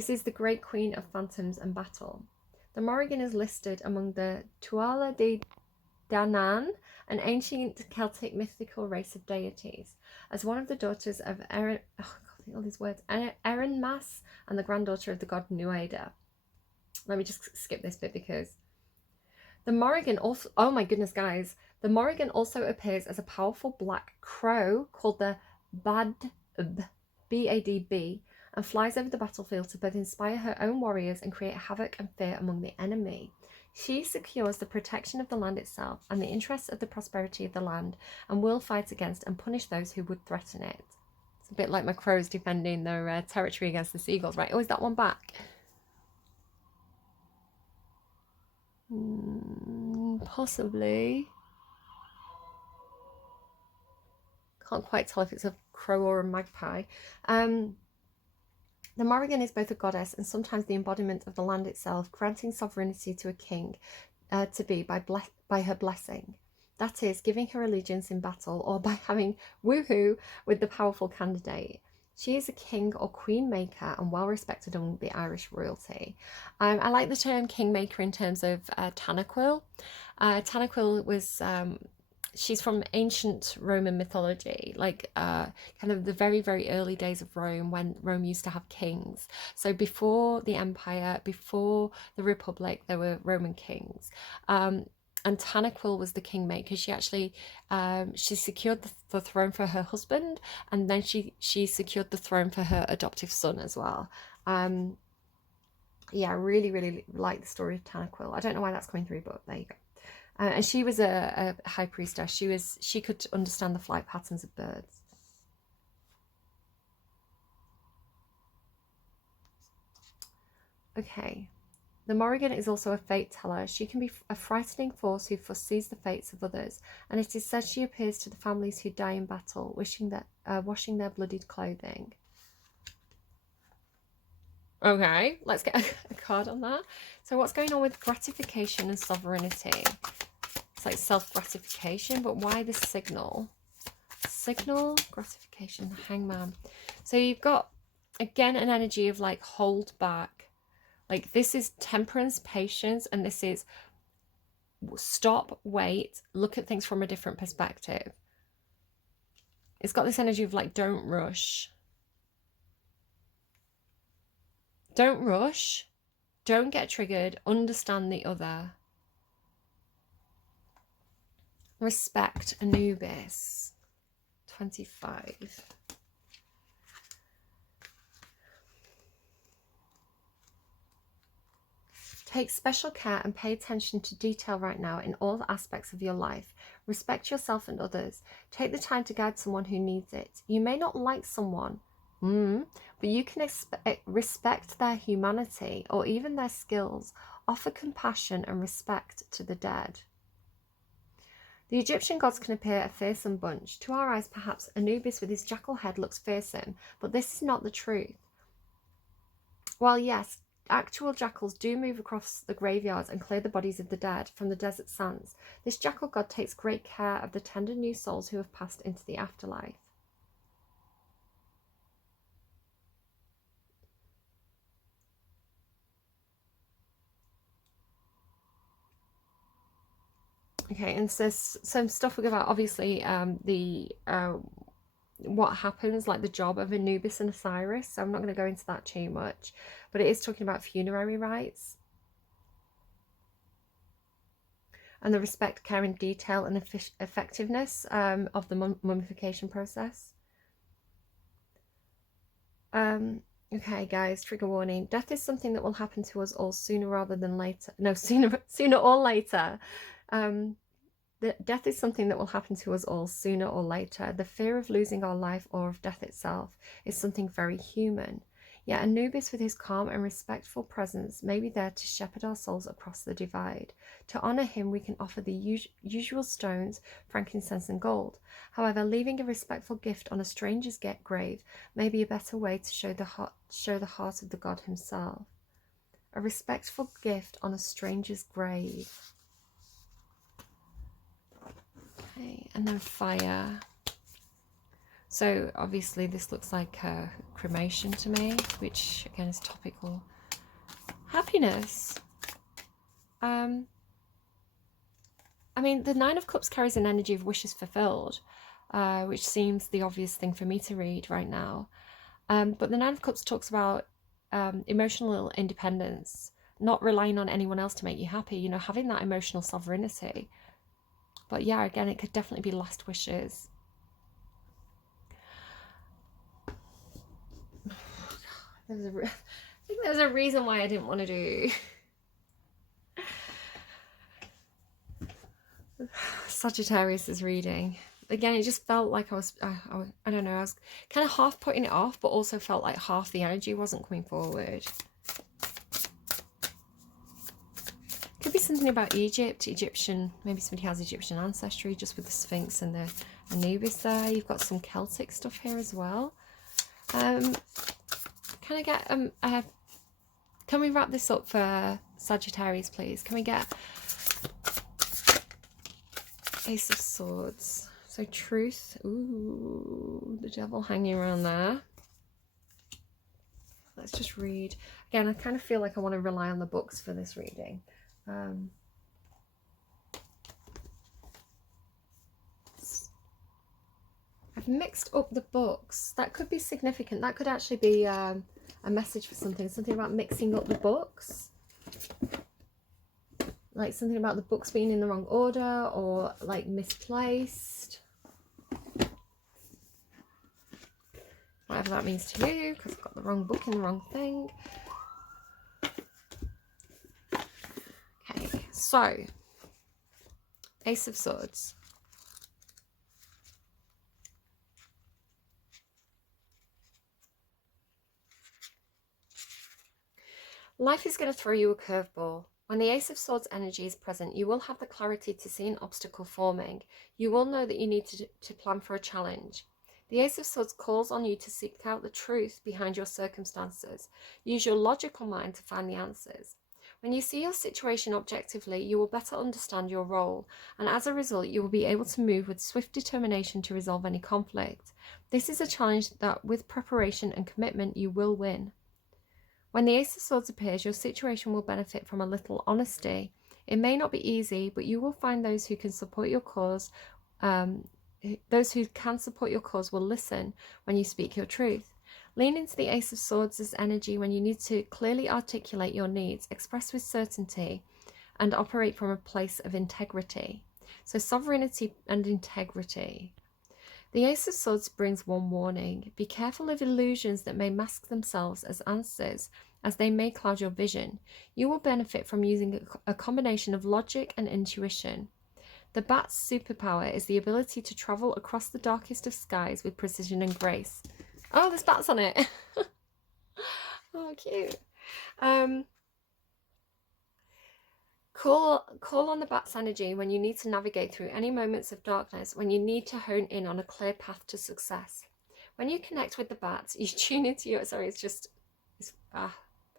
This is the great queen of phantoms and battle. The Morrigan is listed among the Tuatha de Danann, an ancient Celtic mythical race of deities, as one of the daughters of Erin, all these words, Erin Mas, and the granddaughter of the god Nuada. Let me just skip this bit because the Morrigan also, oh my goodness, guys, the Morrigan also appears as a powerful black crow called the Badb, B-A-D-B, and flies over the battlefield to both inspire her own warriors and create havoc and fear among the enemy. She secures the protection of the land itself and the interests of the prosperity of the land, and will fight against and punish those who would threaten it. It's a bit like my crows defending their territory against the seagulls, right? Oh, is that one back? Possibly. Can't quite tell if it's a crow or a magpie. The Morrigan is both a goddess and sometimes the embodiment of the land itself, granting sovereignty to a king to be by her blessing. That is, giving her allegiance in battle or by having woohoo with the powerful candidate. She is a king or queen maker and well respected among the Irish royalty. I like the term kingmaker in terms of Tanaquil. Tanaquil was... she's from ancient Roman mythology, like kind of the very, very early days of Rome, when Rome used to have kings. So before the empire, before the republic, there were Roman kings. And Tanaquil was the kingmaker. She actually she secured the throne for her husband, and then she secured the throne for her adoptive son as well. Yeah, I really, really like the story of Tanaquil. I don't know why that's coming through, but there you go. And she was a high priestess. She could understand the flight patterns of birds. Okay. The Morrigan is also a fate teller. She can be a frightening force who foresees the fates of others, and it is said she appears to the families who die in battle, washing their bloodied clothing. Okay, let's get a card on that. So what's going on with gratification and sovereignty? It's like self-gratification, but why this signal? Signal, gratification, the Hangman. So you've got, again, an energy of like hold back. Like this is temperance, patience, and this is stop, wait, look at things from a different perspective. It's got this energy of like, don't rush. Don't rush. Don't get triggered. Understand the other. Respect Anubis. 25. Take special care and pay attention to detail right now in all aspects of your life. Respect yourself and others. Take the time to guide someone who needs it. You may not like someone, but you can respect their humanity or even their skills. Offer compassion and respect to the dead. The Egyptian gods can appear a fearsome bunch. To our eyes, perhaps Anubis with his jackal head looks fearsome, but this is not the truth. While yes, actual jackals do move across the graveyards and clear the bodies of the dead from the desert sands, this jackal god takes great care of the tender new souls who have passed into the afterlife. Okay, and so some stuff about obviously what happens, like the job of Anubis and Osiris. So I'm not going to go into that too much, but it is talking about funerary rites and the respect, care, and detail and effectiveness of the mummification process. Okay, guys, trigger warning. Death is something that will happen to us all sooner rather than later. No, sooner or later. Death is something that will happen to us all sooner or later. The fear of losing our life or of death itself is something very human. Yet Anubis, with his calm and respectful presence, may be there to shepherd our souls across the divide. To honour him, we can offer the usual stones, frankincense and gold. However, leaving a respectful gift on a stranger's grave may be a better way to show the heart of the god himself. A respectful gift on a stranger's grave. Okay, and then fire. So obviously this looks like cremation to me, which again is topical. Happiness. I mean, the Nine of Cups carries an energy of wishes fulfilled, which seems the obvious thing for me to read right now. But the Nine of Cups talks about emotional independence, not relying on anyone else to make you happy, you know, having that emotional sovereignty. But yeah, again, it could definitely be last wishes. I think there's a reason why I didn't want to do Sagittarius's reading. Again, it just felt like I don't know, I was kind of half putting it off, but also felt like half the energy wasn't coming forward. Could be something about Egypt, Egyptian, maybe somebody has Egyptian ancestry, just with the Sphinx and the Anubis there. You've got some Celtic stuff here as well. Can I get, can we wrap this up for Sagittarius, please? Can we get Ace of Swords? So truth, ooh, the devil hanging around there. Let's just read. Again, I kind of feel like I want to rely on the books for this reading. I've mixed up the books. That could be significant. That could actually be a message for something. Something about mixing up the books. Like something about the books being in the wrong order or like misplaced. Whatever that means to you, because I've got the wrong book in the wrong thing. Okay, so Ace of Swords. Life is going to throw you a curveball. When the Ace of Swords energy is present, you will have the clarity to see an obstacle forming. You will know that you need to plan for a challenge. The Ace of Swords calls on you to seek out the truth behind your circumstances. Use your logical mind to find the answers. When you see your situation objectively, you will better understand your role, and as a result, you will be able to move with swift determination to resolve any conflict. This is a challenge that, with preparation and commitment, you will win. When the Ace of Swords appears, your situation will benefit from a little honesty. It may not be easy, but you will find those who can support your cause. Those who can support your cause will listen when you speak your truth. Lean into the Ace of Swords' energy when you need to clearly articulate your needs, express with certainty, and operate from a place of integrity. So sovereignty and integrity. The Ace of Swords brings one warning. Be careful of illusions that may mask themselves as answers, as they may cloud your vision. You will benefit from using a combination of logic and intuition. The bat's superpower is the ability to travel across the darkest of skies with precision and grace. Oh, there's bats on it. Oh, cute. Call on the bat's energy when you need to navigate through any moments of darkness, when you need to hone in on a clear path to success. When you connect with the bats, you tune into your,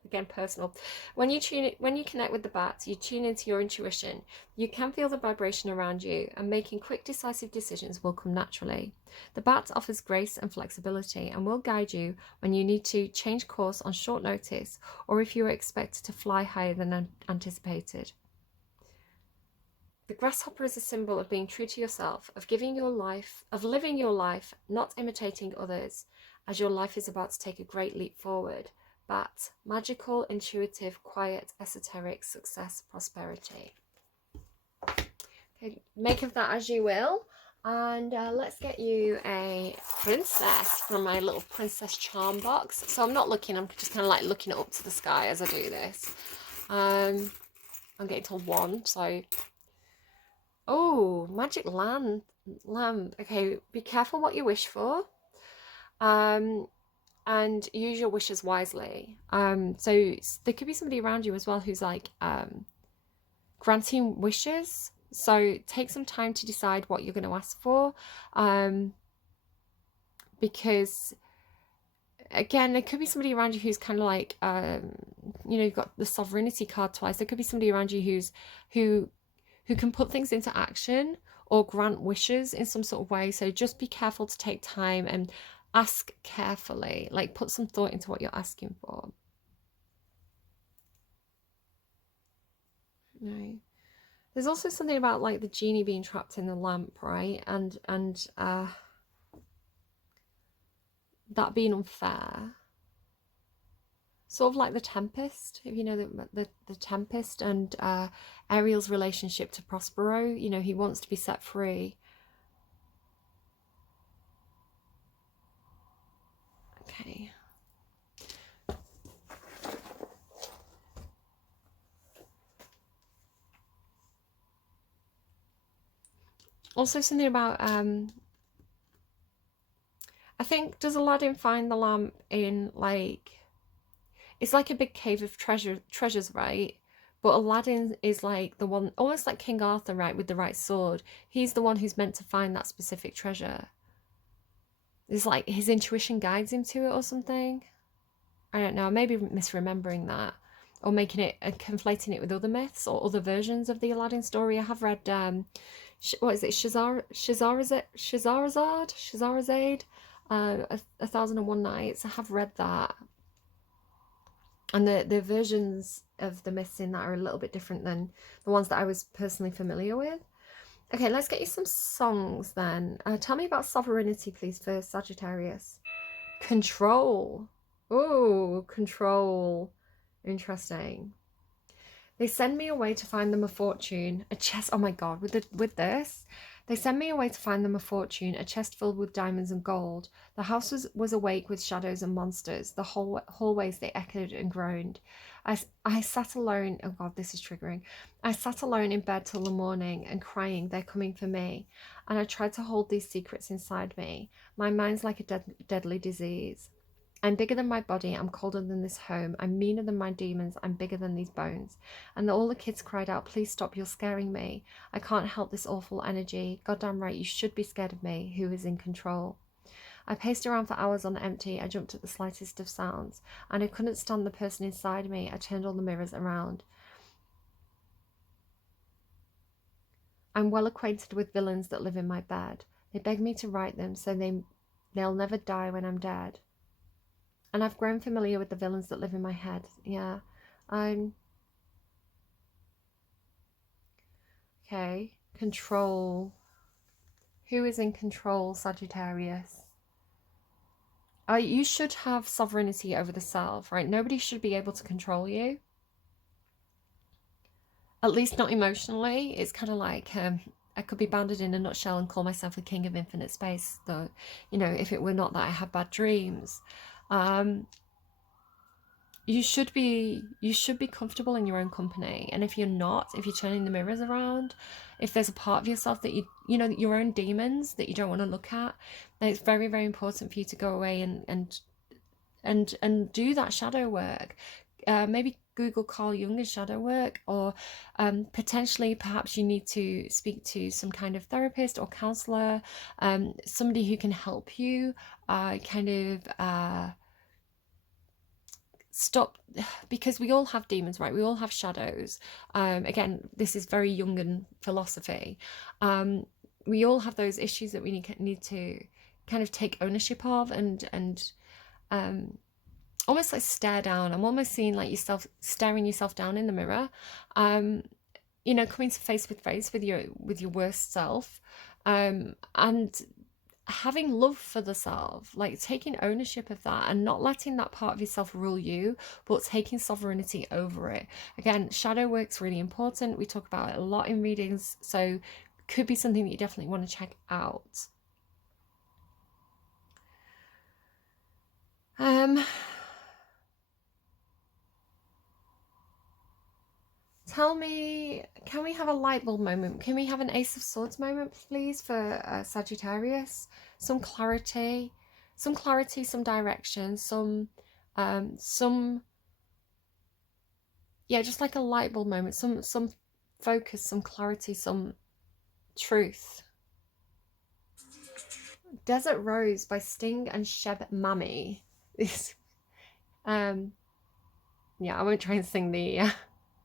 again, personal. When you connect with the bats, you tune into your intuition. You can feel the vibration around you, and making quick, decisive decisions will come naturally. The bat offers grace and flexibility and will guide you when you need to change course on short notice, or if you are expected to fly higher than anticipated. The grasshopper is a symbol of being true to yourself, of living your life, not imitating others, as your life is about to take a great leap forward. Bat, magical, intuitive, quiet, esoteric, success, prosperity. Okay, make of that as you will. And let's get you a princess from my little princess charm box. So I'm not looking, I'm just kind of like looking up to the sky as I do this. I'm getting to 1, so... Oh, magic lamp. Okay, be careful what you wish for. And use your wishes wisely. So there could be somebody around you as well who's like granting wishes. So take some time to decide what you're going to ask for. Because again, there could be somebody around you who's kind of like, you've got the sovereignty card twice. There could be somebody around you who can put things into action, or grant wishes in some sort of way. So just be careful to take time and ask carefully, like put some thought into what you're asking for. No. There's also something about like the genie being trapped in the lamp, right? And that being unfair. Sort of like the Tempest, if you know the Tempest, and Ariel's relationship to Prospero. You know, he wants to be set free. Okay. Also something about I think, does Aladdin find the lamp in like, it's like a big cave of treasures, right? But Aladdin is like the one, almost like King Arthur, right, with the right sword. He's the one who's meant to find that specific treasure. It's like his intuition guides him to it or something. I don't know, maybe misremembering that, or making it conflating it with other myths or other versions of the Aladdin story. I have read what is it, Shahrazad, 1001 Nights. I have read that, and the versions of the myths in that are a little bit different than the ones that I was personally familiar with. Okay, let's get you some songs then. Tell me about sovereignty, please, first, Sagittarius. Control. Oh, control. Interesting. They send me away to find them a fortune, a chest. Oh my God, with this, they send me away to find them a fortune, a chest filled with diamonds and gold. The house was awake with shadows and monsters. The hallways they echoed and groaned. I sat alone. Oh God, this is triggering. I sat alone in bed till the morning and crying, they're coming for me. And I tried to hold these secrets inside me. My mind's like a deadly disease. I'm bigger than my body, I'm colder than this home, I'm meaner than my demons, I'm bigger than these bones. And all the kids cried out, please stop, you're scaring me. I can't help this awful energy. Goddamn right, you should be scared of me, who is in control. I paced around for hours on empty, I jumped at the slightest of sounds, and I couldn't stand the person inside me. I turned all the mirrors around. I'm well acquainted with villains that live in my bed. They beg me to write them so they'll never die when I'm dead. And I've grown familiar with the villains that live in my head. Yeah. Okay. Control. Who is in control, Sagittarius? You should have sovereignty over the self, right? Nobody should be able to control you. At least not emotionally. It's kind of like I could be banded in a nutshell and call myself the king of infinite space, though, you know, if it were not that I have bad dreams. You should be comfortable in your own company, and if you're not, if you're turning the mirrors around, if there's a part of yourself that you know, your own demons that you don't want to look at, then it's very, very important for you to go away and do that shadow work. Maybe Google Carl Jung's shadow work, or potentially perhaps you need to speak to some kind of therapist or counselor, somebody who can help you stop, because we all have demons, right? We all have shadows. Again, this is very Jungian philosophy. We all have those issues that we need to kind of take ownership of and almost like stare down. I'm almost seeing like yourself staring yourself down in the mirror, you know, coming to face with your worst self, and having love for the self, like taking ownership of that and not letting that part of yourself rule you, but taking sovereignty over it. Again, shadow work's really important. We talk about it a lot in readings, so could be something that you definitely want to check out. Tell me, can we have a light bulb moment? Can we have an Ace of Swords moment, please, for Sagittarius? Some clarity, some direction, some, yeah, just like a light bulb moment, some focus, some clarity, some truth. Desert Rose by Sting and Sheb Mami. This, yeah, I won't try and sing the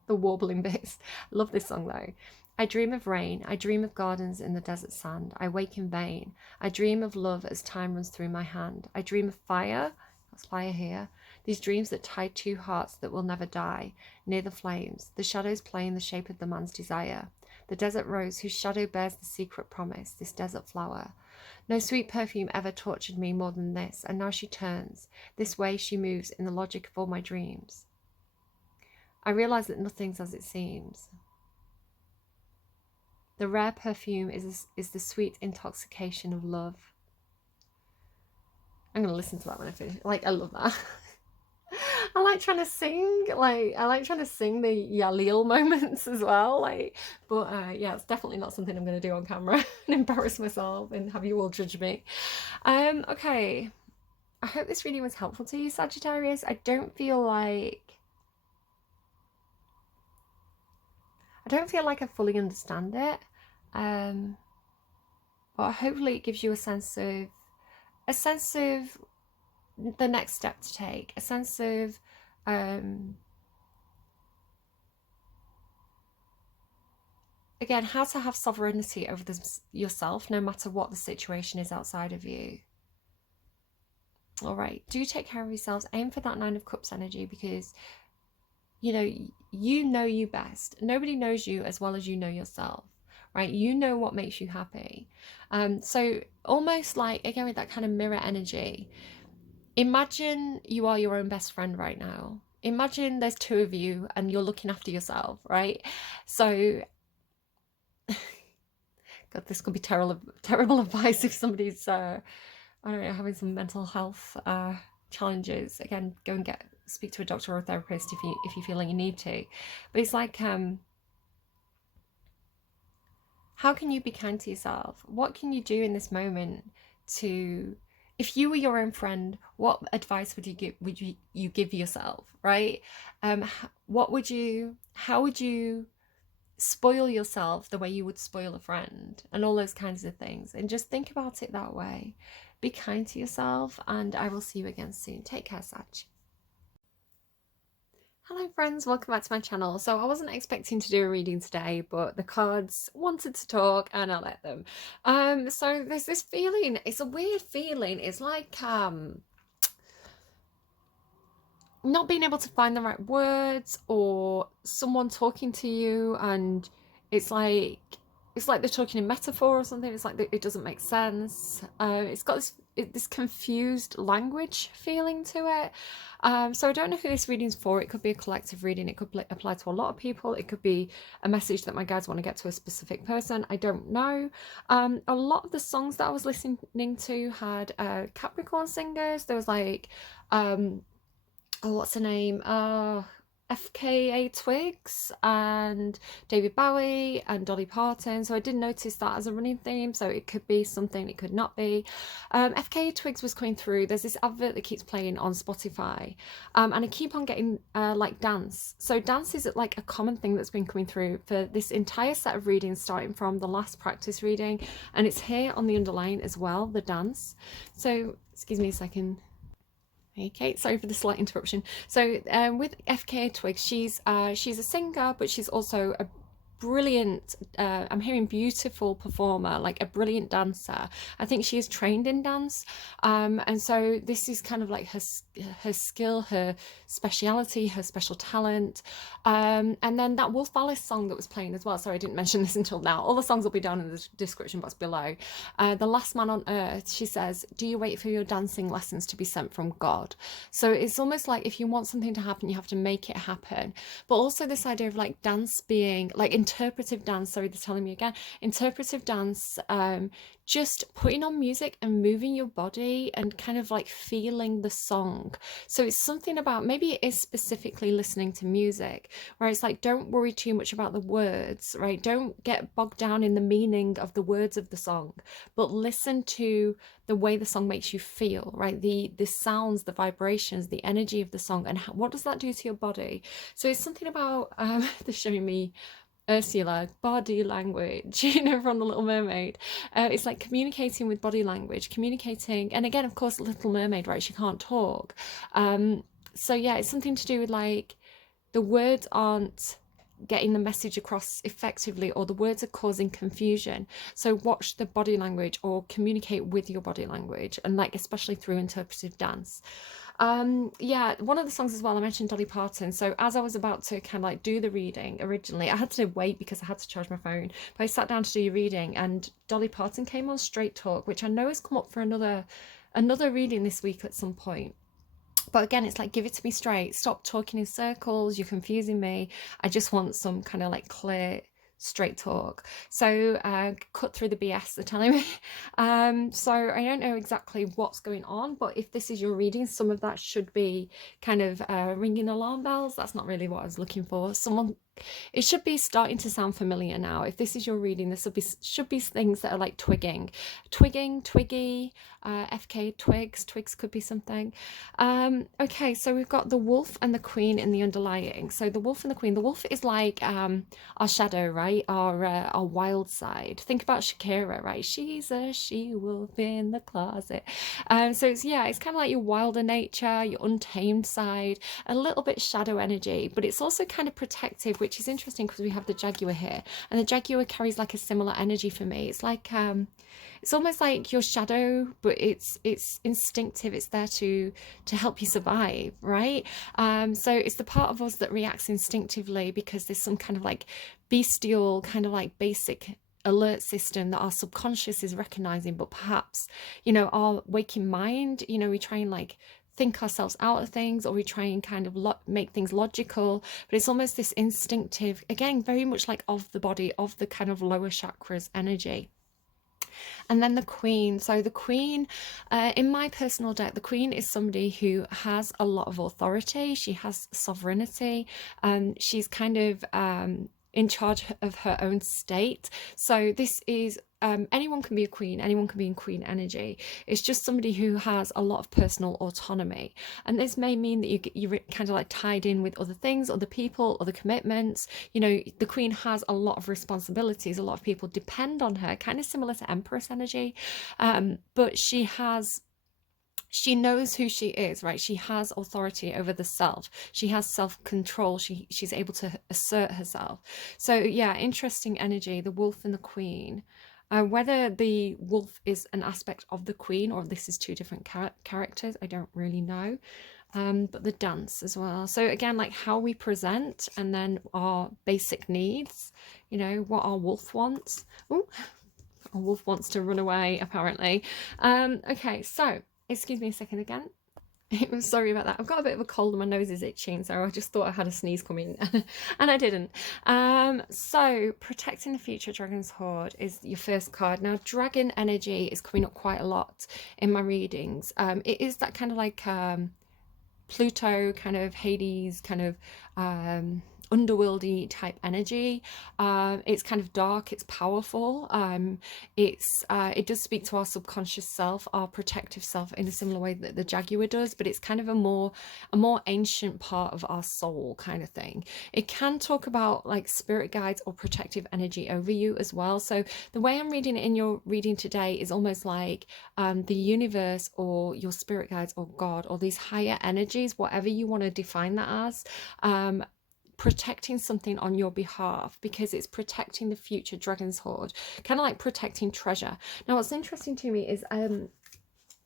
warbling bits. Love this song though. I dream of rain, I dream of gardens in the desert sand. I wake in vain. I dream of love as time runs through my hand. I dream of fire, that's fire here. These dreams that tie two hearts that will never die. Near the flames, the shadows play in the shape of the man's desire. The desert rose whose shadow bears the secret promise, this desert flower. No sweet perfume ever tortured me more than this, and now she turns. This way she moves in the logic of all my dreams. I realize that nothing's as it seems. The rare perfume is the sweet intoxication of love. I'm going to listen to that when I finish. Like, I love that. I like trying to sing. Like, I like trying to sing the Yalil moments as well. Like, but yeah, it's definitely not something I'm going to do on camera and embarrass myself and have you all judge me. Okay. I hope this reading was helpful to you, Sagittarius. I don't feel like I fully understand it, but hopefully it gives you a sense of the next step to take, a sense of again, how to have sovereignty over yourself no matter what the situation is outside of you. All right, do take care of yourselves. Aim for that 9 of Cups energy, because you know you best. Nobody knows you as well as you know yourself, right? You know what makes you happy. So almost like, again, with that kind of mirror energy, imagine you are your own best friend right now. Imagine there's 2 of you and you're looking after yourself, right? So God, this could be terrible advice if somebody's I don't know, having some mental health challenges. Again, go and speak to a doctor or a therapist if you feel like you need to. But it's like, how can you be kind to yourself? What can you do in this moment to, if you were your own friend, what advice would you give yourself, right? How would you spoil yourself the way you would spoil a friend, and all those kinds of things? And just think about it that way. Be kind to yourself, and I will see you again soon. Take care, Sag. Hello friends, welcome back to my channel. So I wasn't expecting to do a reading today, but the cards wanted to talk and I let them. So there's this feeling, it's a weird feeling. It's like not being able to find the right words, or someone talking to you and it's like they're talking in metaphor or something. It's like it doesn't make sense. It's got this confused language feeling to it. So I don't know who this reading's for. It could be a collective reading. It could apply to a lot of people. It could be a message that my guides want to get to a specific person. I don't know. A lot of the songs that I was listening to had Capricorn singers. There was like what's her name? FKA Twigs and David Bowie and Dolly Parton. So I did notice that as a running theme. So it could be something, it could not be. FKA Twigs was coming through. There's this advert that keeps playing on Spotify, and I keep on getting like dance. So dance is like a common thing that's been coming through for this entire set of readings, starting from the last practice reading, and it's here on the underline as well, the dance. So excuse me a second. Okay, sorry for the slight interruption. So with FKA Twigs, she's a singer, but she's also a brilliant, I'm hearing beautiful performer, like a brilliant dancer. I think she is trained in dance, and so this is kind of like her skill, her speciality, her special talent. And then that Wolf Alice song that was playing as well, sorry I didn't mention this until now, all the songs will be down in the description box below. The Last Man on Earth, she says, do you wait for your dancing lessons to be sent from God? So it's almost like if you want something to happen, you have to make it happen. But also this idea of like dance being like interpretive dance, sorry, they're telling me again, interpretive dance, just putting on music and moving your body and kind of like feeling the song. So it's something about, maybe it is specifically listening to music, where it's like, don't worry too much about the words, right? Don't get bogged down in the meaning of the words of the song, but listen to the way the song makes you feel, right? The sounds, the vibrations, the energy of the song, and what does that do to your body? So it's something about, they're showing me Ursula, body language, you know, from The Little Mermaid. It's like communicating with body language, communicating, and again, of course, Little Mermaid, right? She can't talk. So yeah, it's something to do with like the words aren't getting the message across effectively, or the words are causing confusion. So watch the body language, or communicate with your body language, and like especially through interpretive dance. Yeah, one of the songs as well, I mentioned Dolly Parton. So as I was about to kind of like do the reading, originally I had to wait because I had to charge my phone, but I sat down to do your reading, and Dolly Parton came on Straight Talk, which I know has come up for another reading this week at some point. But again, it's like, give it to me straight, stop talking in circles, you're confusing me. I just want some kind of like clear, straight talk. So cut through the BS they're telling me. So I don't know exactly what's going on, but if this is your reading, some of that should be kind of ringing alarm bells. That's not really what I was looking for. It should be starting to sound familiar now. If this is your reading, this should be things that are like twigging, twiggy, FK, twigs could be something. Okay, so we've got the wolf and the queen in the underlying. So the wolf and the queen. The wolf is like our shadow, right? Our wild side. Think about Shakira, right? She's a she-wolf in the closet. So it's kind of like your wilder nature, your untamed side, a little bit shadow energy, but it's also kind of protective, which is interesting because we have the jaguar here, and the jaguar carries like a similar energy for me. It's like it's almost like your shadow, but it's instinctive. It's there to help you survive, right? So it's the part of us that reacts instinctively because there's some kind of like bestial kind of like basic alert system that our subconscious is recognizing, but perhaps, you know, our waking mind, you know, we try and like think ourselves out of things, or we try and kind of make things logical, but it's almost this instinctive, again, very much like of the body, of the kind of lower chakras energy. And then the queen. So the queen, in my personal deck, the queen is somebody who has a lot of authority. She has sovereignty. She's kind of in charge of her own state. So this is anyone can be a queen, anyone can be in queen energy. It's just somebody who has a lot of personal autonomy, and this may mean that you're kind of like tied in with other things, other people, other commitments. You know, the queen has a lot of responsibilities. A lot of people depend on her, kind of similar to empress energy, but she knows who she is, right? She has authority over the self. She has self-control. She's able to assert herself. So yeah, interesting energy, the wolf and the queen. Whether the wolf is an aspect of the queen or this is two different characters, I don't really know. But the dance as well. So again, like how we present, and then our basic needs, you know, what our wolf wants. Ooh, our wolf wants to run away, apparently. Okay, so excuse me a second again. I'm sorry about that. I've got a bit of a cold and my nose is itching, so I just thought I had a sneeze coming and I didn't. So protecting the future, Dragon's Hoard is your first card. Now dragon energy is coming up quite a lot in my readings. It is that kind of like Pluto, kind of Hades, kind of underworldy type energy. It's kind of dark, it's powerful. It does speak to our subconscious self, our protective self, in a similar way that the jaguar does, but it's kind of a more ancient part of our soul kind of thing. It can talk about like spirit guides or protective energy over you as well. So the way I'm reading it in your reading today is almost like the universe or your spirit guides or God or these higher energies, whatever you want to define that as, protecting something on your behalf, because it's protecting the future Dragon's Hoard, kind of like protecting treasure. Now what's interesting to me is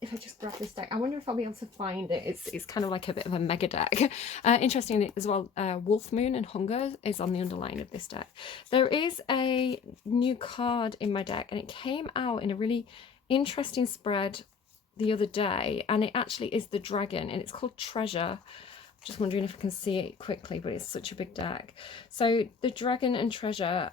if I just grab this deck, I wonder if I'll be able to find it. It's kind of like a bit of a mega deck. Interesting as well, Wolf Moon and Hunger is on the underline of this deck. There is a new card in my deck, and it came out in a really interesting spread the other day, and it actually is the dragon, and it's called Treasure. Just wondering if I can see it quickly, but it's such a big deck. So the dragon and treasure,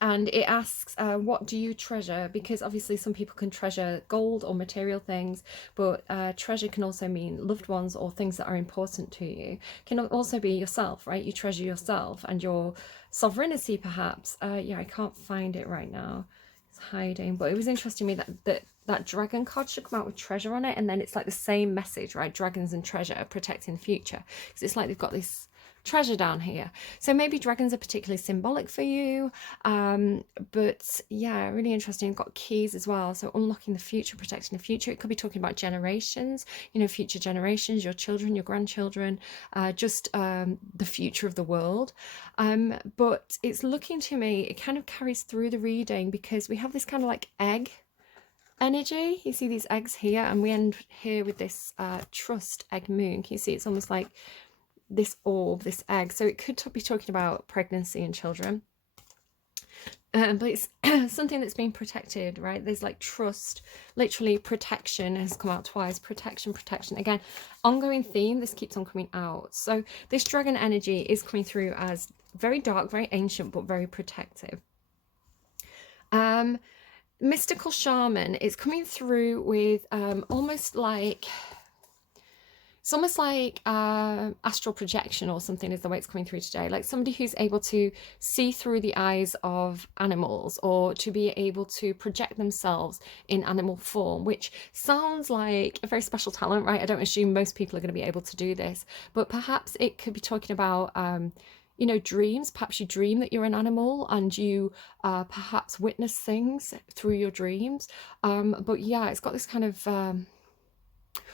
and it asks, what do you treasure? Because obviously some people can treasure gold or material things, but treasure can also mean loved ones or things that are important to you. Can also be yourself, right? You treasure yourself and your sovereignty, perhaps. Yeah, I can't find it right now. It's hiding, but it was interesting to me that dragon card should come out with treasure on it, and then it's like the same message, right? Dragons and treasure, protecting the future, because it's like they've got this treasure down here. So maybe dragons are particularly symbolic for you. But yeah, really interesting. Got keys as well. So unlocking the future, protecting the future. It could be talking about generations, you know, future generations, your children, your grandchildren, just the future of the world. But it's looking to me, it kind of carries through the reading because we have this kind of like egg energy. You see these eggs here, and we end here with this trust egg moon. Can you see it's almost like this orb, this egg? So it could be talking about pregnancy and children. But it's something that's being protected, right? There's like trust, literally protection has come out twice. Protection, protection. Again, ongoing theme. This keeps on coming out. So this dragon energy is coming through as very dark, very ancient, but very protective. Mystical shaman is coming through with almost like, it's almost like astral projection or something is the way it's coming through today. Like somebody who's able to see through the eyes of animals, or to be able to project themselves in animal form, which sounds like a very special talent, right? I don't assume most people are going to be able to do this, but perhaps it could be talking about you know, dreams. Perhaps you dream that you're an animal and you perhaps witness things through your dreams. But yeah, it's got this kind of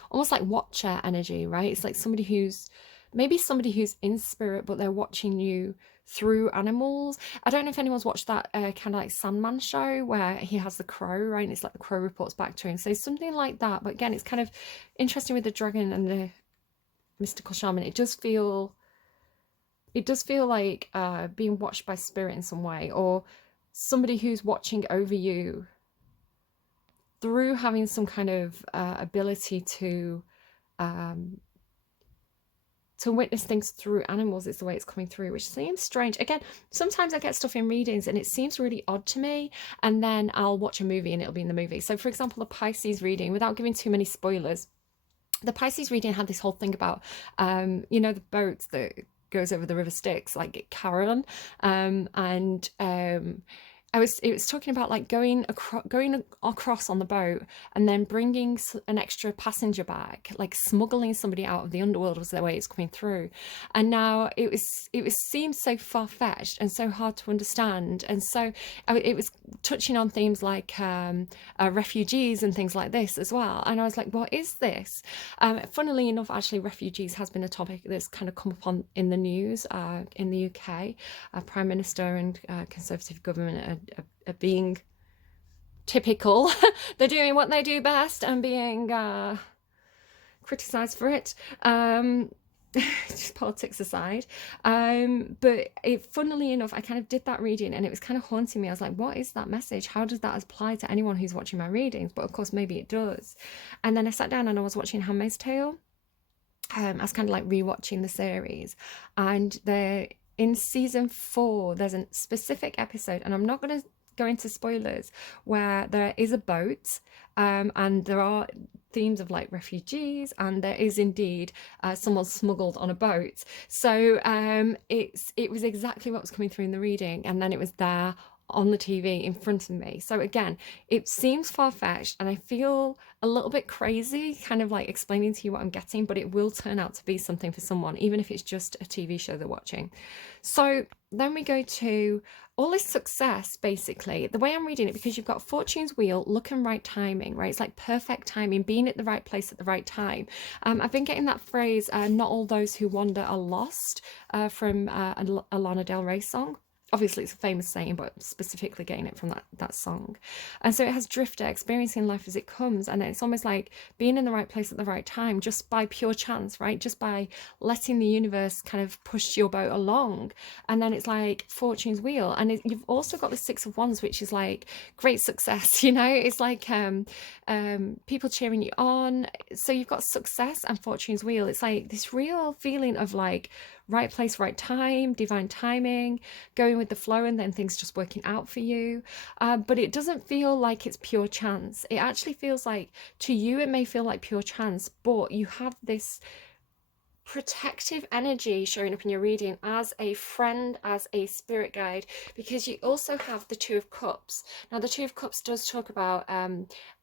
almost like watcher energy, right? It's like somebody who's maybe somebody who's in spirit, but they're watching you through animals. I don't know if anyone's watched that kind of like Sandman show where he has the crow, right? And it's like the crow reports back to him. So something like that. But again, it's kind of interesting with the dragon and the mystical shaman. It does feel like being watched by spirit in some way, or somebody who's watching over you through having some kind of ability to witness things through animals is the way it's coming through, which seems strange. Again, sometimes I get stuff in readings and it seems really odd to me, and then I'll watch a movie and it'll be in the movie. So for example, the Pisces reading, without giving too many spoilers, the Pisces reading had this whole thing about you know, the boats that goes over the river Styx, like Caroline, and it was talking about like going across on the boat and then bringing an extra passenger bag, like smuggling somebody out of the underworld was the way it's coming through. And now it seemed so far-fetched and so hard to understand, and so it was touching on themes like refugees and things like this as well. And I was like, what is this? Funnily enough, actually, refugees has been a topic that's kind of come up on in the news in the UK. Prime Minister and Conservative government are being typical. They're doing what they do best and being criticised for it. Just politics aside. But funnily enough, I kind of did that reading and it was kind of haunting me. I was like, what is that message? How does that apply to anyone who's watching my readings? But of course, maybe it does. And then I sat down and I was watching Handmaid's Tale. I was kind of like rewatching the series, and in season 4 there's a specific episode, and I'm not going to go into spoilers, where there is a boat and there are themes of like refugees, and there is indeed someone smuggled on a boat. So it was exactly what was coming through in the reading, and then it was there on the TV in front of me. So again, it seems far-fetched and I feel a little bit crazy kind of like explaining to you what I'm getting, but it will turn out to be something for someone, even if it's just a TV show they're watching. So then we go to all this success, basically, the way I'm reading it, because you've got Fortune's wheel, luck and right timing, right? It's like perfect timing, being at the right place at the right time. I've been getting that phrase, not all those who wander are lost, from a Lana Del Rey song. Obviously it's a famous saying, but specifically getting it from that song. And so it has drifter, experiencing life as it comes, and it's almost like being in the right place at the right time, just by pure chance, right? Just by letting the universe kind of push your boat along. And then it's like Fortune's wheel, and you've also got the 6 of Wands, which is like great success, you know? It's like people cheering you on. So you've got success and Fortune's wheel. It's like this real feeling of like right place, right time, divine timing, going with the flow, and then things just working out for you. But it doesn't feel like it's pure chance. It actually feels like, to you, it may feel like pure chance, but you have this protective energy showing up in your reading as a friend, as a spirit guide, because you also have the 2 of Cups. Now the 2 of Cups does talk about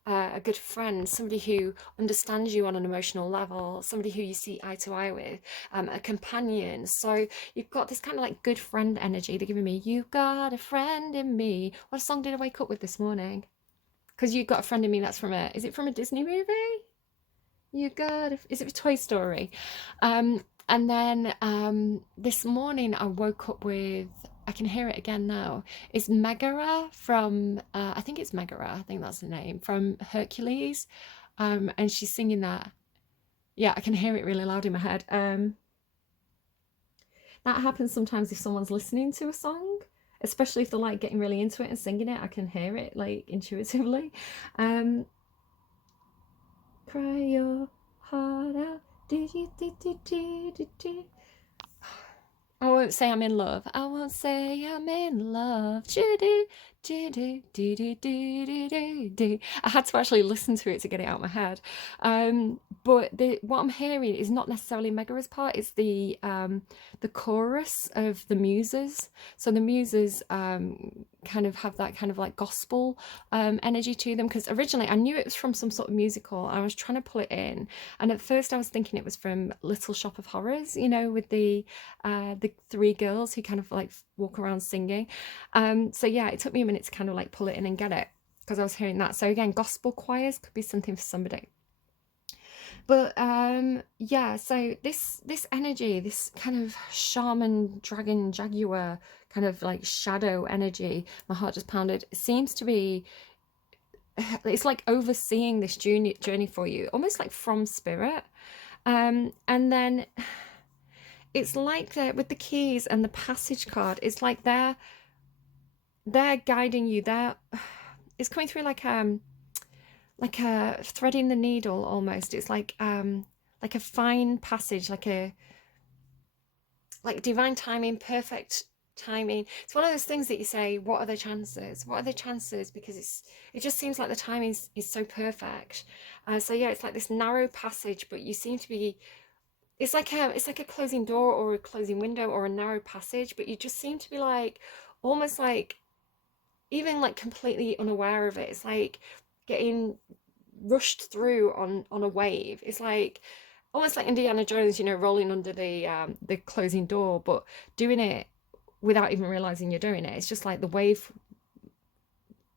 a good friend, somebody who understands you on an emotional level, somebody who you see eye to eye with, a companion. So you've got this kind of like good friend energy. They're giving me, you got a friend in me. What song did I wake up with this morning? Because you got a friend in me. That's from is it from a Disney movie? You got, is it Toy Story? And then this morning I woke up with, I can hear it again now. It's Megara from, I think it's Megara, I think that's the name, from Hercules. And she's singing that. Yeah, I can hear it really loud in my head. That happens sometimes if someone's listening to a song, especially if they're like getting really into it and singing it. I can hear it like intuitively. Cry your heart out. I won't say I'm in love. I won't say I'm in love. I had to actually listen to it to get it out of my head. But what I'm hearing is not necessarily Megara's part. It's the chorus of the muses. So the muses kind of have that kind of like gospel energy to them. Because originally I knew it was from some sort of musical. I was trying to pull it in, and at first I was thinking it was from Little Shop of Horrors. You know, with the three girls who kind of like walk around singing. So yeah, it took me a minute to kind of like pull it in and get it because I was hearing that. So again, gospel choirs could be something for somebody. But yeah, so this energy, this kind of shaman, dragon, jaguar kind of like shadow energy, my heart just pounded, seems to be, it's like overseeing this journey for you, almost like from spirit. And then it's like with the keys and the passage card, it's like they're guiding you. It's coming through like a threading the needle almost. It's like a fine passage, like divine timing, perfect timing. It's one of those things that you say, what are the chances? What are the chances? Because it just seems like the timing is so perfect. So yeah, it's like this narrow passage, but you seem to be, it's like a closing door or a closing window or a narrow passage, but you just seem to be like almost like even like completely unaware of it. It's like getting rushed through on a wave. It's like almost like Indiana Jones, you know, rolling under the closing door, but doing it without even realizing you're doing it. It's just like the wave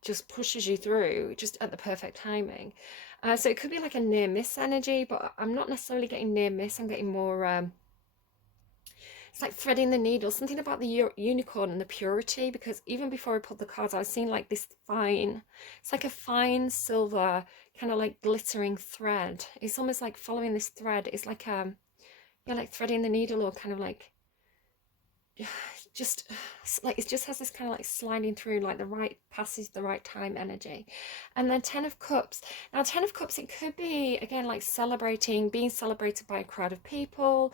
just pushes you through just at the perfect timing. So it could be like a near miss energy, but I'm not necessarily getting near miss. I'm getting more it's like threading the needle, something about the unicorn and the purity, because even before I pulled the cards, I was seeing like this fine, it's like a fine silver kind of like glittering thread. It's almost like following this thread. It's like yeah, like threading the needle, or kind of like just like it just has this kind of like sliding through like the right passage, the right time energy. And then 10 of Cups. Now 10 of Cups, it could be again like celebrating, being celebrated by a crowd of people,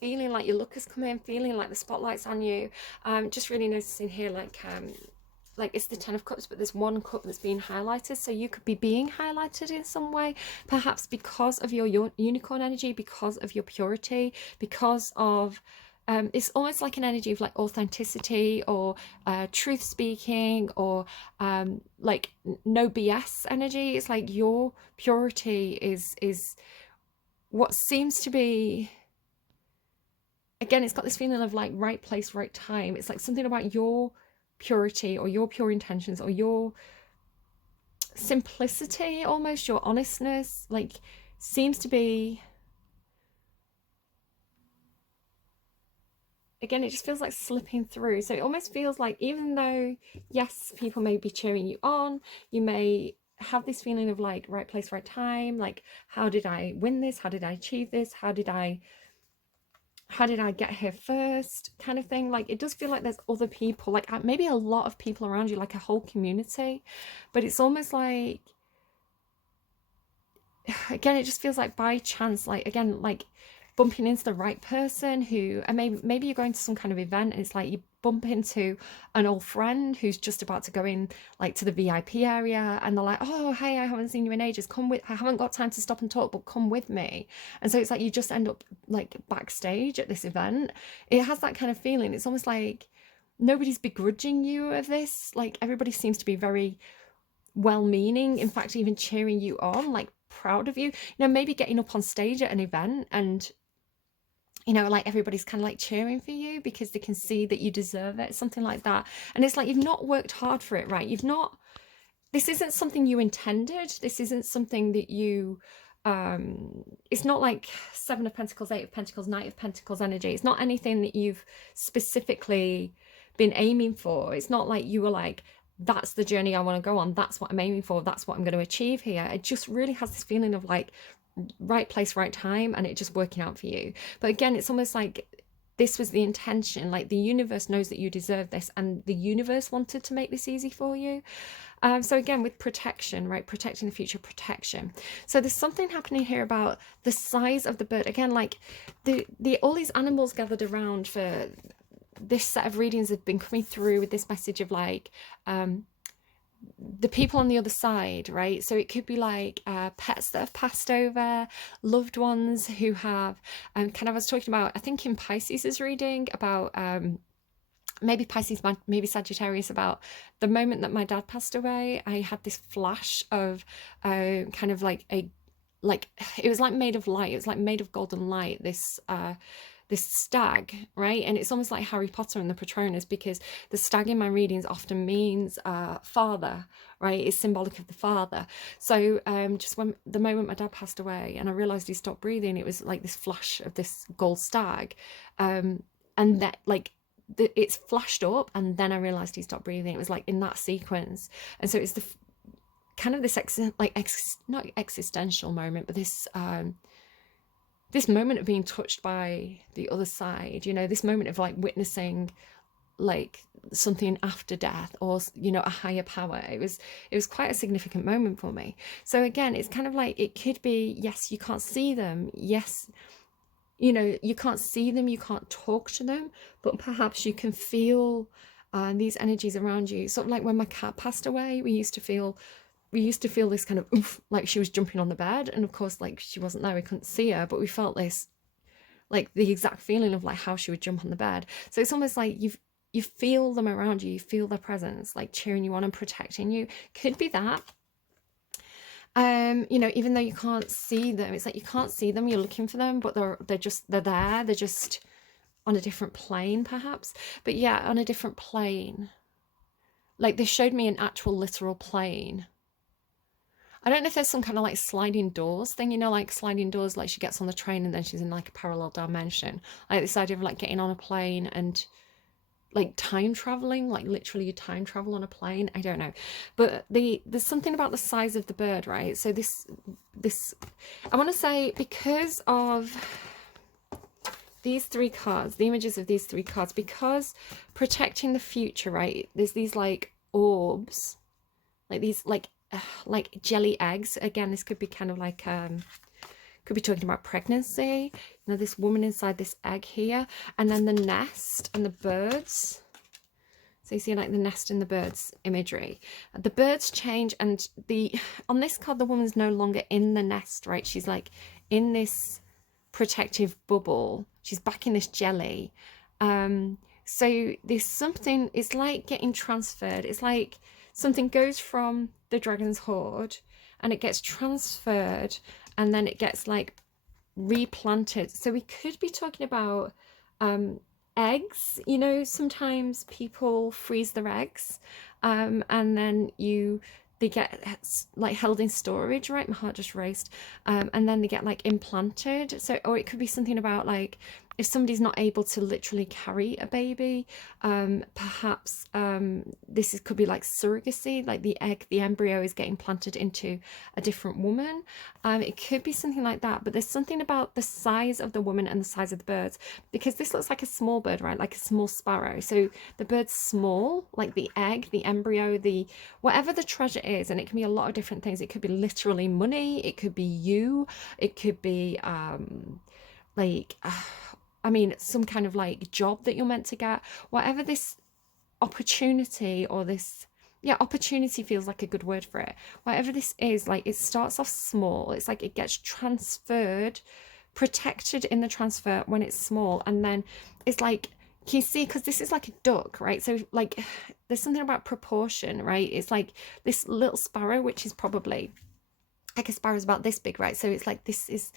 feeling like your luck has come in, feeling like the spotlight's on you. Just really noticing here like it's the 10 of Cups, but there's one cup that's being highlighted, so you could be being highlighted in some way, perhaps because of your unicorn energy, because of your purity, because of it's almost like an energy of like authenticity, or truth speaking, or like no BS energy. It's like your purity is what seems to be, again, it's got this feeling of like right place, right time. It's like something about your purity or your pure intentions or your simplicity, almost your honestness, like seems to be, again, it just feels like slipping through. So it almost feels like, even though yes, people may be cheering you on, you may have this feeling of like right place, right time, like how did I win this, how did I achieve this, how did I get here first, kind of thing. Like it does feel like there's other people, like maybe a lot of people around you, like a whole community, but it's almost like, again, it just feels like by chance, like again, like bumping into the right person who, and maybe you're going to some kind of event and it's like you bump into an old friend who's just about to go in like to the VIP area, and they're like, oh hey, I haven't seen you in ages, come with, I haven't got time to stop and talk, but come with me. And so it's like you just end up like backstage at this event. It has that kind of feeling. It's almost like nobody's begrudging you of this, like everybody seems to be very well-meaning, in fact even cheering you on, like proud of you, maybe getting up on stage at an event and like everybody's kind of like cheering for you because they can see that you deserve it, something like that. And it's like you've not worked hard for it, right? This isn't something you intended. This isn't something that you it's not like Seven of Pentacles, Eight of Pentacles, Knight of Pentacles energy. It's not anything that you've specifically been aiming for. It's not like you were like, that's the journey I want to go on, that's what I'm aiming for, that's what I'm going to achieve here. It just really has this feeling of like right place, right time, and it just working out for you. But again, it's almost like this was the intention, like the universe knows that you deserve this, and the universe wanted to make this easy for you. So again, with protection, right, protecting the future, protection. So there's something happening here about the size of the bird. Again, like all these animals gathered around for this set of readings have been coming through with this message of like the people on the other side, right? So it could be like pets that have passed over, loved ones who have kind of, I was talking about, I think in Pisces' reading about maybe Pisces, maybe Sagittarius, about the moment that my dad passed away. I had this flash of kind of like it was like made of light, it was like made of golden light, this stag, right? And it's almost like Harry Potter and the Patronus, because the stag in my readings often means father, right? It's symbolic of the father. So just when the moment my dad passed away and I realized he stopped breathing, it was like this flash of this gold stag, and that like it's flashed up, and then I realized he stopped breathing. It was like in that sequence. And so it's the kind of this not existential moment, but this this moment of being touched by the other side, this moment of like witnessing like something after death, or a higher power. It was quite a significant moment for me. So again, it's kind of like, it could be, yes, you can't see them, yes, you can't see them, you can't talk to them, but perhaps you can feel these energies around you. Sort of like when my cat passed away, we used to feel this kind of oof, like she was jumping on the bed, and of course like she wasn't there, we couldn't see her, but we felt this, like the exact feeling of like how she would jump on the bed. So it's almost like you feel them around you, you feel their presence, like cheering you on and protecting you. Could be that. Even though you can't see them, it's like you can't see them, you're looking for them, but they're there, they're just on a different plane perhaps. But yeah, on a different plane. Like they showed me an actual literal plane. I don't know if there's some kind of like sliding doors thing, like sliding doors, like she gets on the train and then she's in like a parallel dimension. Like this idea of like getting on a plane and like time traveling, like literally you time travel on a plane. I don't know, but there's something about the size of the bird, right? So this I want to say, because of these three cards, the images of these three cards, because protecting the future, right? There's these like orbs, like these like jelly eggs. Again, this could be kind of like could be talking about pregnancy. This woman inside this egg here, and then the nest and the birds. So you see like the nest and the birds imagery. The birds change, and on this card the woman's no longer in the nest, right? She's like in this protective bubble. She's back in this jelly. So there's something, it's like getting transferred. It's like something goes from the dragon's hoard and it gets transferred, and then it gets like replanted. So we could be talking about eggs. Sometimes people freeze their eggs, and then they get like held in storage, right? My heart just raced. And then they get like implanted. So, or it could be something about like, if somebody's not able to literally carry a baby, perhaps this could be like surrogacy, like the embryo is getting planted into a different woman. It could be something like that, but there's something about the size of the woman and the size of the birds, because this looks like a small bird, right? Like a small sparrow. So the bird's small, like the egg, the embryo, whatever the treasure is, and it can be a lot of different things. It could be literally money, it could be you, it could be some kind of like job that you're meant to get, whatever this opportunity, or this, opportunity feels like a good word for it. Whatever this is, like it starts off small, it's like it gets transferred, protected in the transfer when it's small, and then it's like can you see, because this is like a duck, right? So like there's something about proportion, right? It's like this little sparrow, which is probably like a sparrow's about this big, right? So it's like this is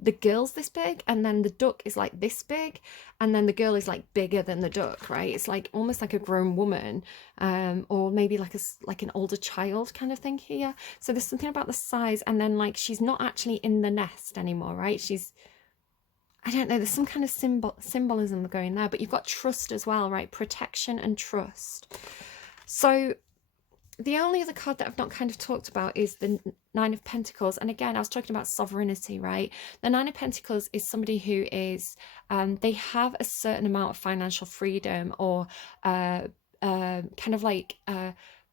the girl's this big, and then the duck is like this big, and then the girl is like bigger than the duck, right? It's like almost like a grown woman, or maybe like an older child kind of thing here. So there's something about the size, and then like she's not actually in the nest anymore, right? She's, I don't know, there's some kind of symbolism going there, but you've got trust as well, right? Protection and trust. So the only other card that I've not kind of talked about is the Nine of Pentacles. And again, I was talking about sovereignty, right? The Nine of Pentacles is somebody who is, they have a certain amount of financial freedom, or kind of like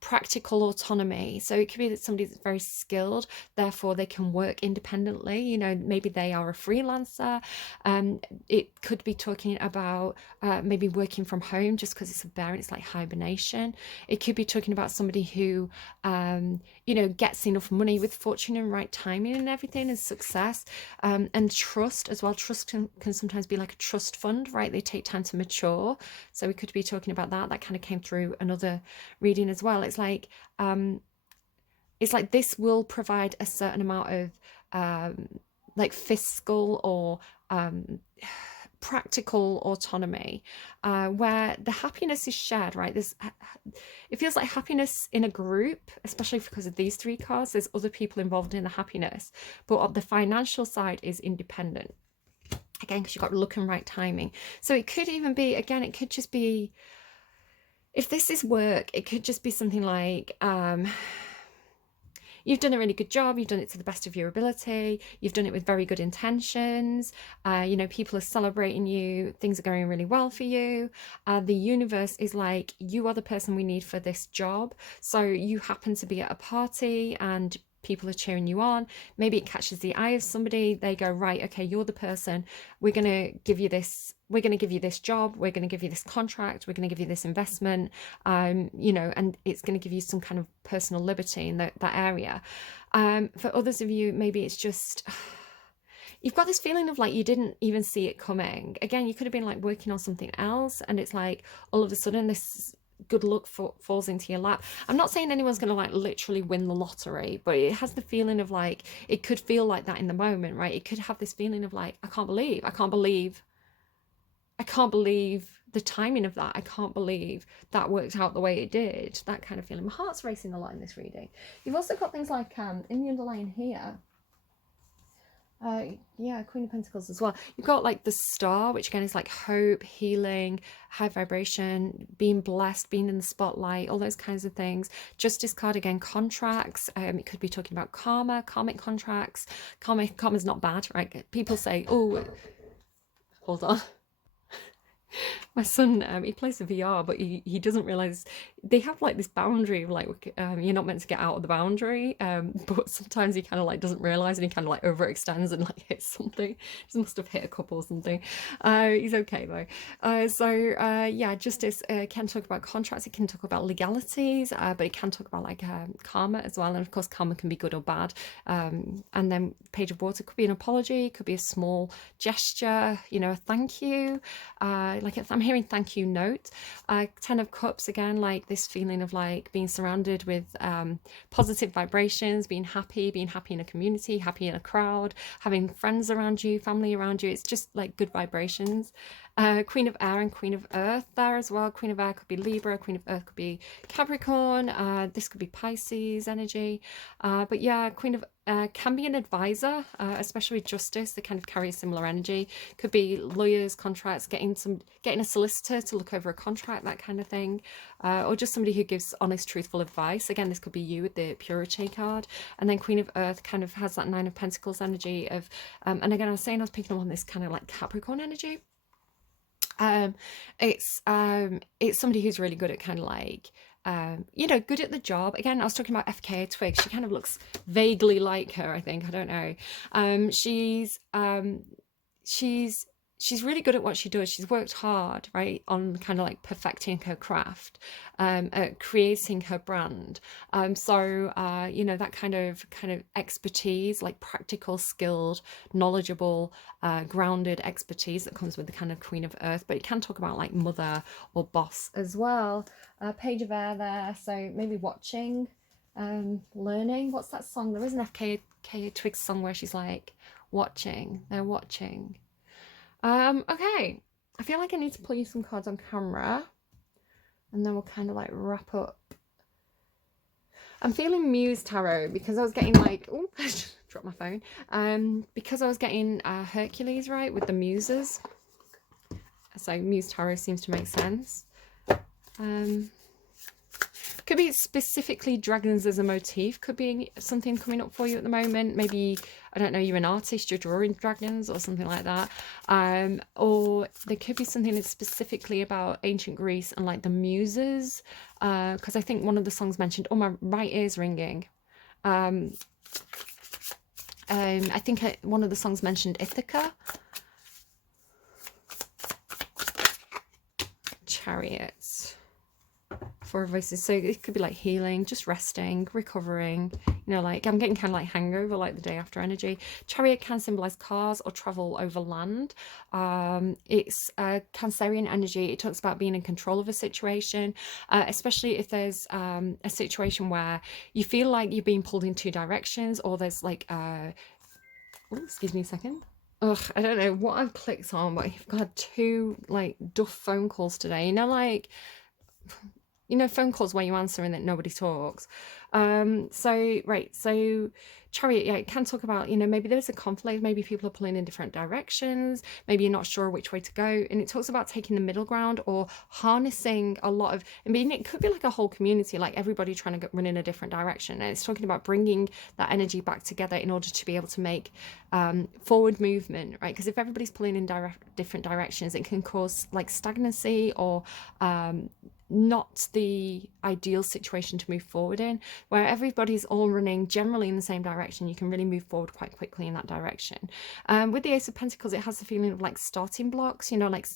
practical autonomy. So it could be that somebody that's very skilled, therefore they can work independently. You know, maybe they are a freelancer. It could be talking about maybe working from home just because it's a bear and it's like hibernation. It could be talking about somebody who, you know, gets enough money with fortune and right timing and everything, and success, and trust as well. Trust can sometimes be like a trust fund, right? They take time to mature. So we could be talking about that. That kind of came through another reading as well. It's like this will provide a certain amount of like fiscal or practical autonomy, where the happiness is shared, right? It feels like happiness in a group, especially because of these three cards. There's other people involved in the happiness, but on the financial side is independent. Again, because you've got luck and right timing. So it could even be, again, it could just be, if this is work, it could just be something like, you've done a really good job, you've done it to the best of your ability, you've done it with very good intentions, you know, people are celebrating you, things are going really well for you. The universe is like, you are the person we need for this job. So you happen to be at a party and people are cheering you on. Maybe it catches the eye of somebody. They go, right, okay, you're the person. We're going to give you this. We're going to give you this job. We're going to give you this contract. We're going to give you this investment. You know, and it's going to give you some kind of personal liberty in that area. For others of you, maybe it's just, you've got this feeling of like you didn't even see it coming. Again, you could have been like working on something else, and it's like all of a sudden this good luck falls into your lap. I'm not saying anyone's going to like literally win the lottery, but it has the feeling of like, it could feel like that in the moment, right? It could have this feeling of like, I can't believe the timing of that. I can't believe that worked out the way it did. That kind of feeling. My heart's racing a lot in this reading. You've also got things like in the underlying here, yeah, Queen of Pentacles as well. You've got like the Star, which again is like hope, healing, high vibration, being blessed, being in the spotlight, all those kinds of things. Justice card again, contracts. It could be talking about karma, karmic contracts. Karma's not bad, right? People say, oh, hold on. My son, he plays the VR, but he doesn't realize they have like this boundary of like, you're not meant to get out of the boundary, but sometimes he kind of like doesn't realize, and he kind of like overextends and like hits something. He must have hit a couple or something. He's okay though. Yeah, justice can talk about contracts, it can talk about legalities, but it can talk about like karma as well, and of course karma can be good or bad. And then Page of Water could be an apology, could be a small gesture, you know, a thank you, like I'm hearing thank you note. Ten of Cups again, like this feeling of like being surrounded with positive vibrations, being happy in a community, happy in a crowd, having friends around you, family around you. It's just like good vibrations. Queen of Air and Queen of Earth there as well. Queen of Air could be Libra, Queen of Earth could be Capricorn, this could be Pisces energy, but yeah, Queen of can be an advisor, especially with justice. They kind of carry a similar energy. Could be lawyers, contracts, getting a solicitor to look over a contract, that kind of thing, or just somebody who gives honest, truthful advice. Again, this could be you with the Purity card. And then Queen of Earth kind of has that Nine of Pentacles energy of, and again, I was saying I was picking up on this kind of like Capricorn energy. It's somebody who's really good at kind of like, you know, good at the job. Again, I was talking about FKA Twigs. She kind of looks vaguely like her, I think. I don't know. She's she's really good at what she does. She's worked hard, right, on kind of like perfecting her craft, creating her brand. You know, that kind of expertise, like practical, skilled, knowledgeable, grounded expertise that comes with the kind of Queen of Earth. But you can talk about like mother or boss as well. Page of Air there, so maybe watching, learning. What's that song? There is an FKA Twigs song where she's like watching. They're watching. Okay, I feel like I need to pull you some cards on camera and then we'll kind of like wrap up. I'm feeling Muse Tarot because I was getting like, oh, dropped my phone. Because I was getting Hercules right with the muses. So Muse Tarot seems to make sense. Could be specifically dragons as a motif. Could be something coming up for you at the moment. Maybe, I don't know, you're an artist, you're drawing dragons or something like that. Or there could be something that's specifically about ancient Greece and like the muses. Because I think one of the songs mentioned, oh, my right ear's ringing. I think one of the songs mentioned Ithaca. Chariots. Four voices, so it could be like healing, just resting, recovering, you know, like I'm getting kind of like hangover, like the day after energy. Chariot can symbolize cars or travel over land. It's Cancerian energy. It talks about being in control of a situation, especially if there's a situation where you feel like you're being pulled in two directions, or there's like oh, excuse me a second. Ugh, I don't know what I've clicked on, but I've got two like duff phone calls today, you know, like, you know, phone calls where you answer and then nobody talks. So Chariot, yeah, it can talk about, you know, maybe there's a conflict, maybe people are pulling in different directions, maybe you're not sure which way to go, and it talks about taking the middle ground or harnessing a lot of, I mean, it could be like a whole community, like everybody trying to run in a different direction, and it's talking about bringing that energy back together in order to be able to make forward movement, right? Because if everybody's pulling in different directions, it can cause like stagnancy or not the ideal situation to move forward in. Where everybody's all running generally in the same direction, you can really move forward quite quickly in that direction. With the Ace of Pentacles, it has the feeling of like starting blocks, you know, like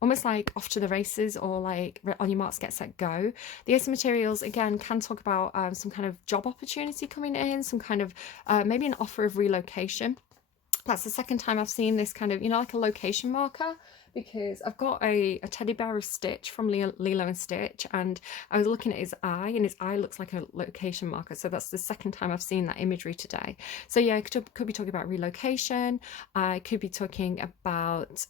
almost like off to the races, or like on your marks, get set, go. The Ace of Materials again can talk about some kind of job opportunity coming in, some kind of maybe an offer of relocation. That's the second time I've seen this kind of, you know, like a location marker, because I've got a teddy bear of Stitch from Lilo and Stitch, and I was looking at his eye, and his eye looks like a location marker. So that's the second time I've seen that imagery today. So yeah, I could be talking about relocation. I could be talking about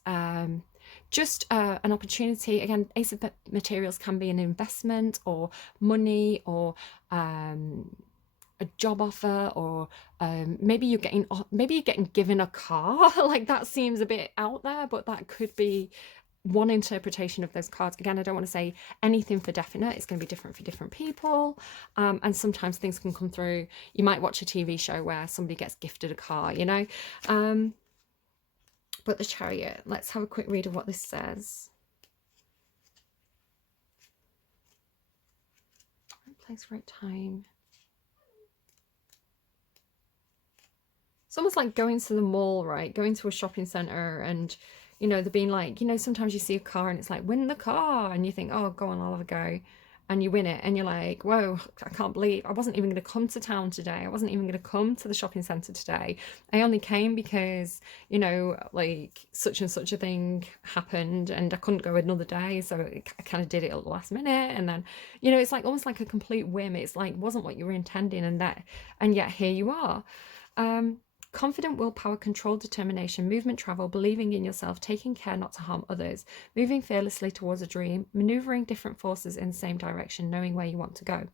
just an opportunity. Again, Ace of Materials can be an investment or money, or a job offer, or maybe you're getting given a car. Like that seems a bit out there, but that could be one interpretation of those cards. Again, I don't want to say anything for definite. It's going to be different for different people, and sometimes things can come through. You might watch a TV show where somebody gets gifted a car, you know. But the Chariot, let's have a quick read of what this says. Right place, right time. It's almost like going to the mall, right? Going to a shopping centre, and, you know, they're being like, you know, sometimes you see a car and it's like, win the car. And you think, oh, go on, I'll have a go. And you win it. And you're like, whoa, I can't believe I wasn't even going to come to town today. I wasn't even going to come to the shopping centre today. I only came because, you know, like such and such a thing happened and I couldn't go another day. So I kind of did it at the last minute. And then, you know, it's like almost like a complete whim. It's like, wasn't what you were intending. And yet here you are. Confident willpower, controlled determination, movement, travel, believing in yourself, taking care not to harm others, moving fearlessly towards a dream, maneuvering different forces in the same direction, knowing where you want to go.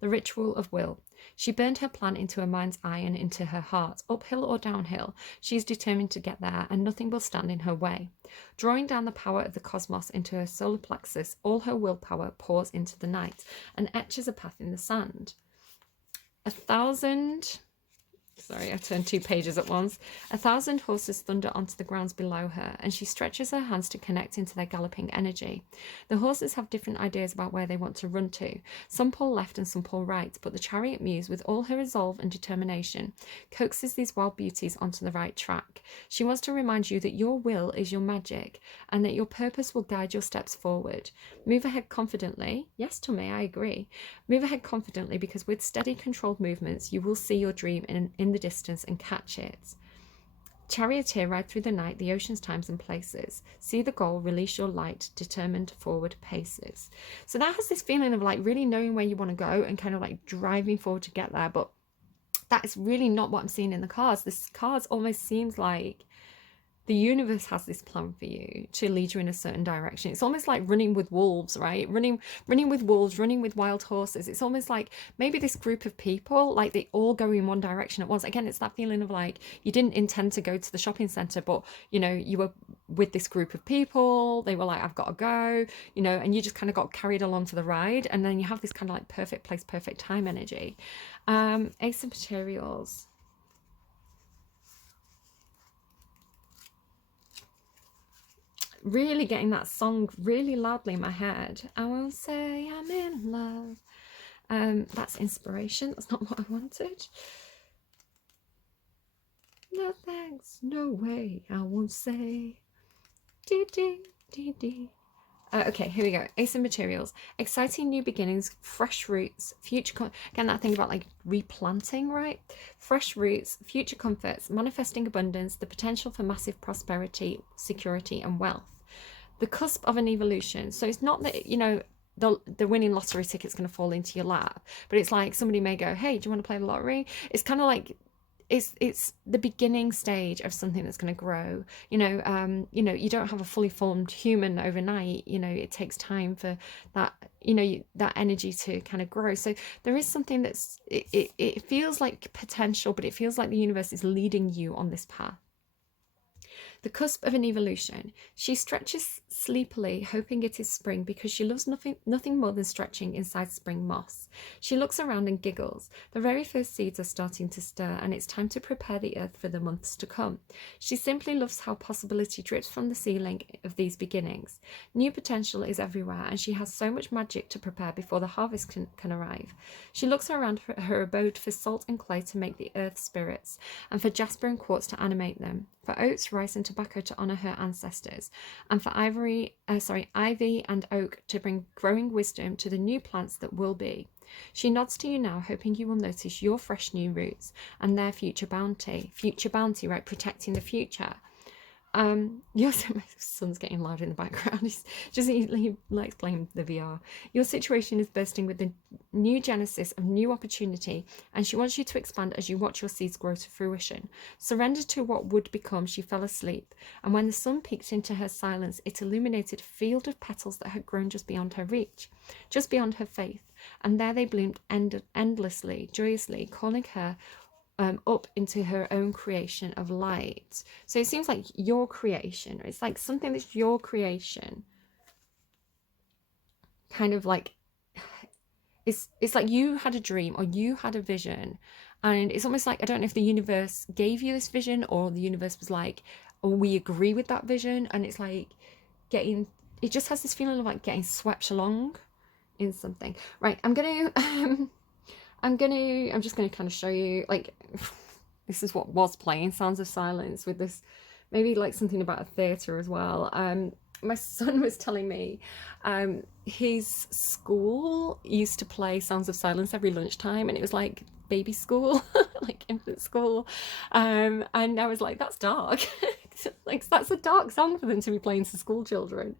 The ritual of will. She burned her plan into her mind's eye and into her heart, uphill or downhill. She is determined to get there, and nothing will stand in her way. Drawing down the power of the cosmos into her solar plexus, all her willpower pours into the night and etches a path in the sand. 1,000 Sorry, I turned 2 pages at once. 1,000 horses thunder onto the grounds below her, and she stretches her hands to connect into their galloping energy. The horses have different ideas about where they want to run to. Some pull left and some pull right, but the chariot muse, with all her resolve and determination, coaxes these wild beauties onto the right track. She wants to remind you that your will is your magic, and that your purpose will guide your steps forward. Move ahead confidently. Yes, Tommy, I agree. Move ahead confidently, because with steady, controlled movements, you will see your dream in the distance and catch it. Charioteer, ride through the night, the oceans, times, and places. See the goal, release your light, determined forward paces. So that has this feeling of like really knowing where you want to go and kind of like driving forward to get there. But that is really not what I'm seeing in the cards. This cards almost seems like the universe has this plan for you to lead you in a certain direction. It's almost like running with wolves, right? Running with wolves, running with wild horses. It's almost like maybe this group of people, like they all go in one direction at once. Again, it's that feeling of like you didn't intend to go to the shopping centre, but you know, you were with this group of people. They were like, I've got to go, you know, and you just kind of got carried along for the ride. And then you have this kind of like perfect place, perfect time energy. Ace of Materials. Really getting that song really loudly in my head. I won't say I'm in love. That's inspiration. That's not what I wanted. No thanks, no way. I won't say. Dee dee dee dee. Okay, here we go. Ace of Materials. Exciting new beginnings, fresh roots, future... Again, that thing about like replanting, right? Fresh roots, future comforts, manifesting abundance, the potential for massive prosperity, security, and wealth. The cusp of an evolution. So it's not that, you know, the winning lottery ticket's going to fall into your lap, but it's like somebody may go, hey, do you want to play the lottery? It's kind of like it's the beginning stage of something that's going to grow. You know, you don't have a fully formed human overnight. You know, it takes time for that, you know, that energy to kind of grow. So there is something that's it feels like potential, but it feels like the universe is leading you on this path. The cusp of an evolution. She stretches sleepily, hoping it is spring, because she loves nothing more than stretching inside spring moss. She looks around and giggles. The very first seeds are starting to stir, and it's time to prepare the earth for the months to come. She simply loves how possibility drips from the ceiling of these beginnings. New potential is everywhere, and she has so much magic to prepare before the harvest can arrive. She looks around her abode for salt and clay to make the earth spirits, and for jasper and quartz to animate them, for oats, rice, and tobacco to honour her ancestors, and for ivy and oak to bring growing wisdom to the new plants that will be. She nods to you now, hoping you will notice your fresh new roots and their future bounty, right? Protecting the future. My son's getting loud in the background. He likes playing the VR. Your situation is bursting with the new genesis of new opportunity, and she wants you to expand as you watch your seeds grow to fruition. Surrendered to what would become, she fell asleep, and when the sun peeked into her silence, it illuminated a field of petals that had grown just beyond her reach, just beyond her faith, and there they bloomed endlessly, joyously, calling her up into her own creation of light. So it seems like your creation, it's like something that's your creation, kind of like it's like you had a dream or you had a vision, and it's almost like, I don't know if the universe gave you this vision or the universe was like, oh, we agree with that vision, and it's like it just has this feeling of like getting swept along in something. Right, I'm just gonna kind of show you, like, this is what was playing, Sounds of Silence, with this, maybe like something about a theatre as well. My son was telling me his school used to play Sounds of Silence every lunchtime, and it was like baby school, like infant school. And I was like, that's dark. Like, that's a dark song for them to be playing to school children.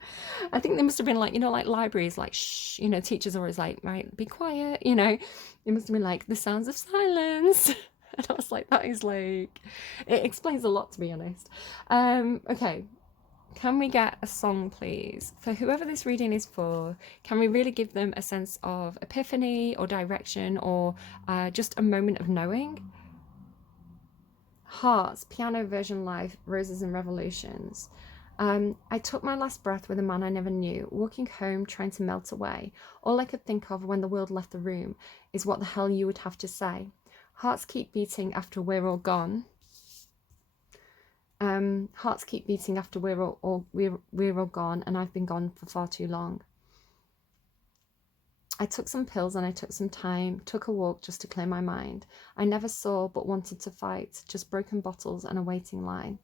I think they must have been like, you know, like libraries, like, shh, you know, teachers are always like, right, be quiet, you know. It must have been like the Sounds of Silence. And I was like, that is like, it explains a lot, to be honest. Okay, can we get a song, please? For whoever this reading is for, can we really give them a sense of epiphany or direction, or just a moment of knowing? Hearts, piano version live, Roses and Revolutions. I took my last breath with a man I never knew, walking home, trying to melt away. All I could think of when the world left the room is what the hell you would have to say. Hearts keep beating after we're all gone. Hearts keep beating after we're all gone, and I've been gone for far too long. I took some pills and I took some time, took a walk just to clear my mind. I never saw but wanted to fight, just broken bottles and a waiting line.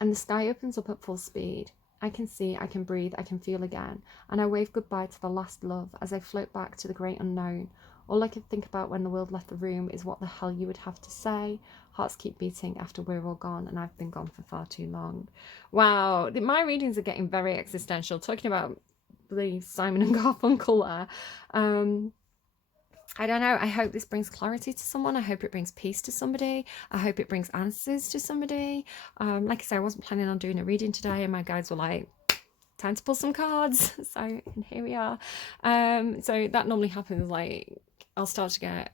And the sky opens up at full speed. I can see, I can breathe, I can feel again. And I wave goodbye to the last love as I float back to the great unknown. All I could think about when the world left the room is what the hell you would have to say. Hearts keep beating after we're all gone, and I've been gone for far too long. Wow, my readings are getting very existential, talking about the Simon and Garfunkel there. I don't know. I hope this brings clarity to someone. I hope it brings peace to somebody. I hope it brings answers to somebody. Like I said, I wasn't planning on doing a reading today, and my guides were like, time to pull some cards. So, and here we are. So that normally happens, like, I'll start to get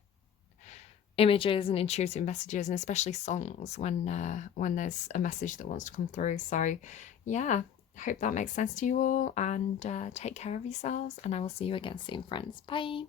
images and intuitive messages, and especially songs when there's a message that wants to come through. So yeah, hope that makes sense to you all, and take care of yourselves, and I will see you again soon, friends. Bye.